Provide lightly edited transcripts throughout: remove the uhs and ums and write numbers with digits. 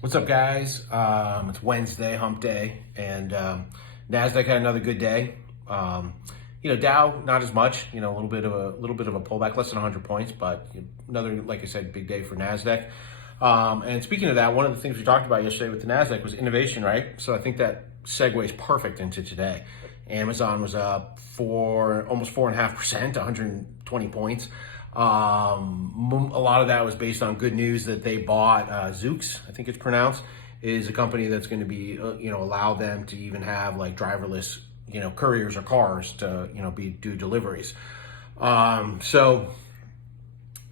What's up, guys? It's Wednesday, hump day, and Nasdaq had another good day. Dow not as much. A little bit of a pullback, less than 100 points, but another, like I said, big day for Nasdaq. And speaking of that, one of the things we talked about yesterday with the Nasdaq was innovation, right? So I think that segues perfect into today. Amazon was up almost 4.5%, 120 points. A lot of that was based on good news that they bought Zoox, I think it's pronounced, is a company that's going to be, allow them to even have like driverless, couriers or cars to, do deliveries. Amazon's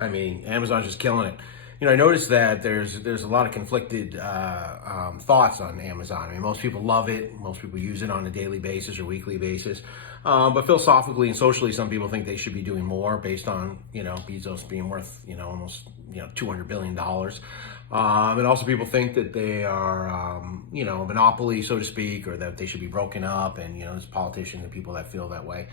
just killing it. I noticed that there's a lot of conflicted thoughts on Amazon. I mean, most people love it. Most people use it on a daily basis or weekly basis. But philosophically and socially, some people think they should be doing more based on, Bezos being worth, almost, $200 billion. And also people think that they are, a monopoly, so to speak, or that they should be broken up. And, there's politicians and people that feel that way.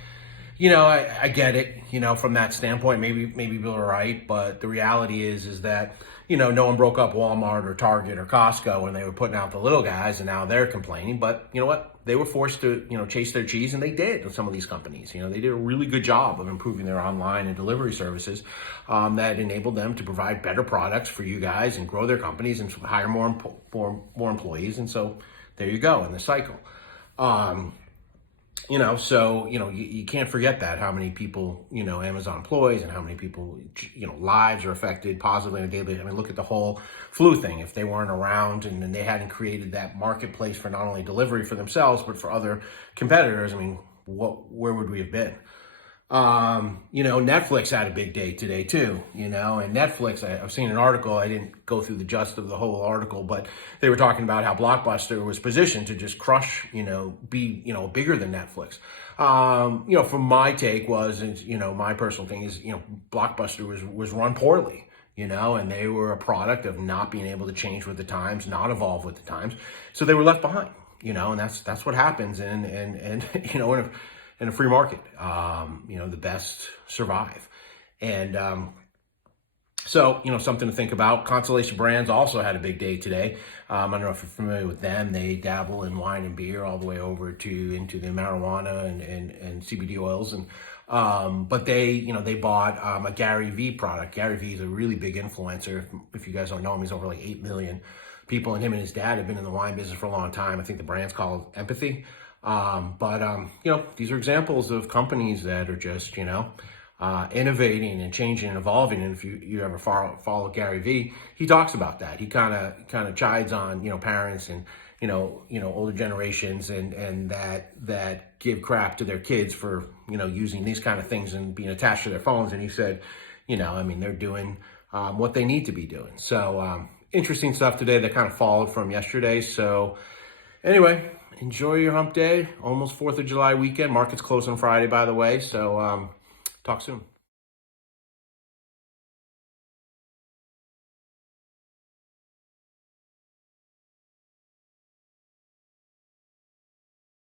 I get it, from that standpoint, maybe people are right, but the reality is that, no one broke up Walmart or Target or Costco when they were putting out the little guys, and now they're complaining. But you know what? They were forced to, chase their cheese, and they did with some of these companies. They did a really good job of improving their online and delivery services that enabled them to provide better products for you guys and grow their companies and hire more employees. And so there you go in the cycle. You can't forget that, how many people, Amazon employs and how many people, lives are affected positively on a daily basis. I mean, look at the whole flu thing. If they weren't around and they hadn't created that marketplace for not only delivery for themselves, but for other competitors, I mean, where would we have been? Netflix had a big day today too, and Netflix, I've seen an article, I didn't go through the gist of the whole article, but they were talking about how Blockbuster was positioned to just crush, be, bigger than Netflix. From my take was, my personal thing is, Blockbuster was run poorly, and they were a product of not being able to change with the times, not evolve with the times. So they were left behind, and that's what happens. In a free market, the best survive. And something to think about. Constellation Brands also had a big day today. I don't know if you're familiar with them. They dabble in wine and beer all the way over into the marijuana and CBD oils. And but they bought a Gary Vee product. Gary Vee is a really big influencer. If you guys don't know him, he's over like 8 million people, and him and his dad have been in the wine business for a long time. I think the brand's called Empathy. These are examples of companies that are just, innovating and changing and evolving. And if you ever follow Gary Vee, he talks about that. He kind of chides on, parents and, older generations and that give crap to their kids for, using these kind of things and being attached to their phones. And he said, they're doing, what they need to be doing. So, interesting stuff today that kind of followed from yesterday. So anyway, enjoy your hump day. Almost 4th of July weekend. Market's closed on Friday, by the way. So talk soon.